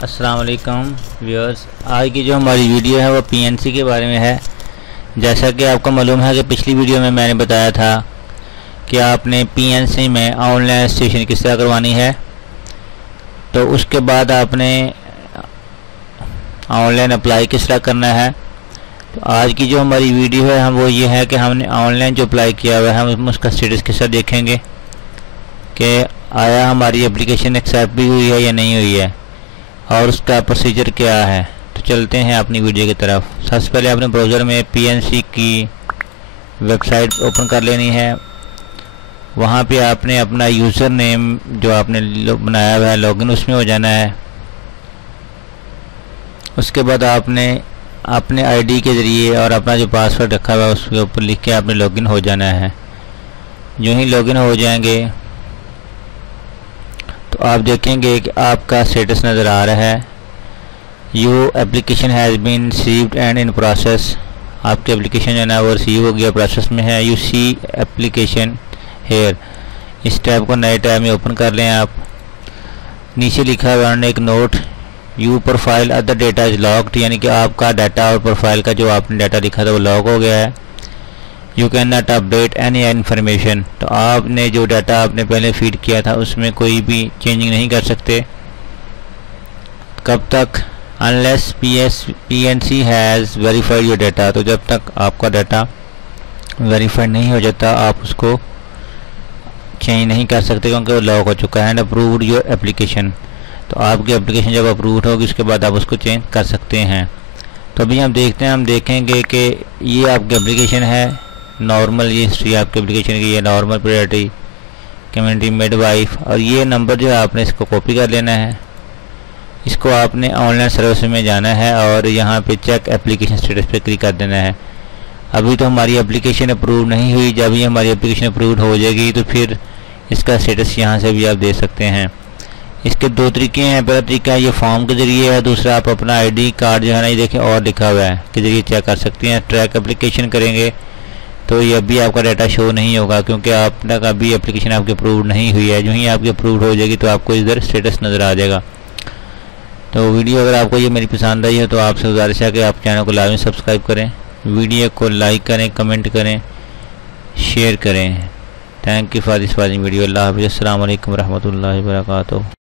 अस्सलाम वालेकुम व्यूअर्स। आज की जो हमारी वीडियो है वो पीएनसी के बारे में है। जैसा कि आपको मालूम है कि पिछली वीडियो में मैंने बताया था कि आपने पीएनसी में ऑनलाइन रजिस्ट्रेशन किस तरह करवानी है, तो उसके बाद आपने ऑनलाइन अप्लाई किस तरह करना है। तो आज की जो हमारी वीडियो है हम वो ये है कि हमने ऑनलाइन जो अप्लाई किया हुआ है हम उसका स्टेटस किस तरह देखेंगे कि आया हमारी एप्लीकेशन एक्सेप्ट भी हुई है या नहीं हुई है और उसका प्रोसीजर क्या है। तो चलते हैं अपनी वीडियो की तरफ। सबसे पहले आपने ब्राउज़र में पीएनसी की वेबसाइट ओपन कर लेनी है। वहाँ पे आपने अपना यूज़र नेम जो आपने बनाया हुआ है लॉगिन उसमें हो जाना है। उसके बाद आपने अपने आईडी के ज़रिए और अपना जो पासवर्ड रखा हुआ है उसके ऊपर लिख के आपने लॉगिन हो जाना है। जो ही लॉगिन हो जाएंगे तो आप देखेंगे कि आपका स्टेटस नज़र आ रहा है, you application has been received and in process. आपकी एप्लीकेशन जो है ना वो रिसीव हो गया, प्रोसेस में है। यू सी एप्लीकेशन हेयर, इस टैब को नए टैब में ओपन कर लें आप। नीचे लिखा हुआ है एक note, you profile other data is locked, यानी कि आपका डाटा और प्रोफाइल का जो आपने डाटा लिखा था वो लॉक हो गया है। You can not update any information, तो आपने जो डाटा आपने पहले फीड किया था उसमें कोई भी चेंजिंग नहीं कर सकते। कब तक? Unless PNC has verified your data, तो जब तक आपका डाटा वेरीफाइड नहीं हो जाता आप उसको चेंज नहीं कर सकते क्योंकि वो लॉक हो चुका है। एंड अप्रूव्ड योर एप्लीकेशन, तो आपकी एप्लीकेशन जब अप्रूव्ड होगी उसके बाद आप उसको चेंज कर सकते हैं। तो अभी हम देखते हैं, हम देखेंगे कि ये आपकी एप्लीकेशन है नॉर्मल, ये हिस्ट्री आपकी एप्लीकेशन की, ये नॉर्मल प्रायोरिटी कम्युनिटी मिडवाइफ, और ये नंबर जो है आपने इसको कॉपी कर लेना है। इसको आपने ऑनलाइन सर्विस में जाना है और यहाँ पे चेक एप्लीकेशन स्टेटस पे क्लिक कर देना है। अभी तो हमारी एप्लीकेशन अप्रूव नहीं हुई, जब ये हमारी एप्लीकेशन अप्रूव हो जाएगी तो फिर इसका स्टेटस यहाँ से भी आप दे सकते हैं। इसके दो तरीके हैं। पहला तरीका ये फॉर्म के ज़रिए है, दूसरा आप अपना आईडी कार्ड जो है ना ये देखें और लिखा हुआ है के ज़रिए चेक कर सकते हैं। ट्रैक एप्लीकेशन करेंगे तो ये अभी आपका डाटा शो नहीं होगा क्योंकि आप तक अभी एप्लीकेशन आपकी अप्रूव नहीं हुई है। जो ही आपकी अप्रूव हो जाएगी तो आपको इधर स्टेटस नज़र आ जाएगा। तो वीडियो अगर आपको ये मेरी पसंद आई है तो आपसे गुजारिश है कि आप चैनल को लाजमी सब्सक्राइब करें, वीडियो को लाइक करें, कमेंट करें, शेयर करें। Thank you for this watching video. अल्लाह हाफ़िज़। अस्सलाम वालेकुम रहमतुल्लाहि व बरकातुहू।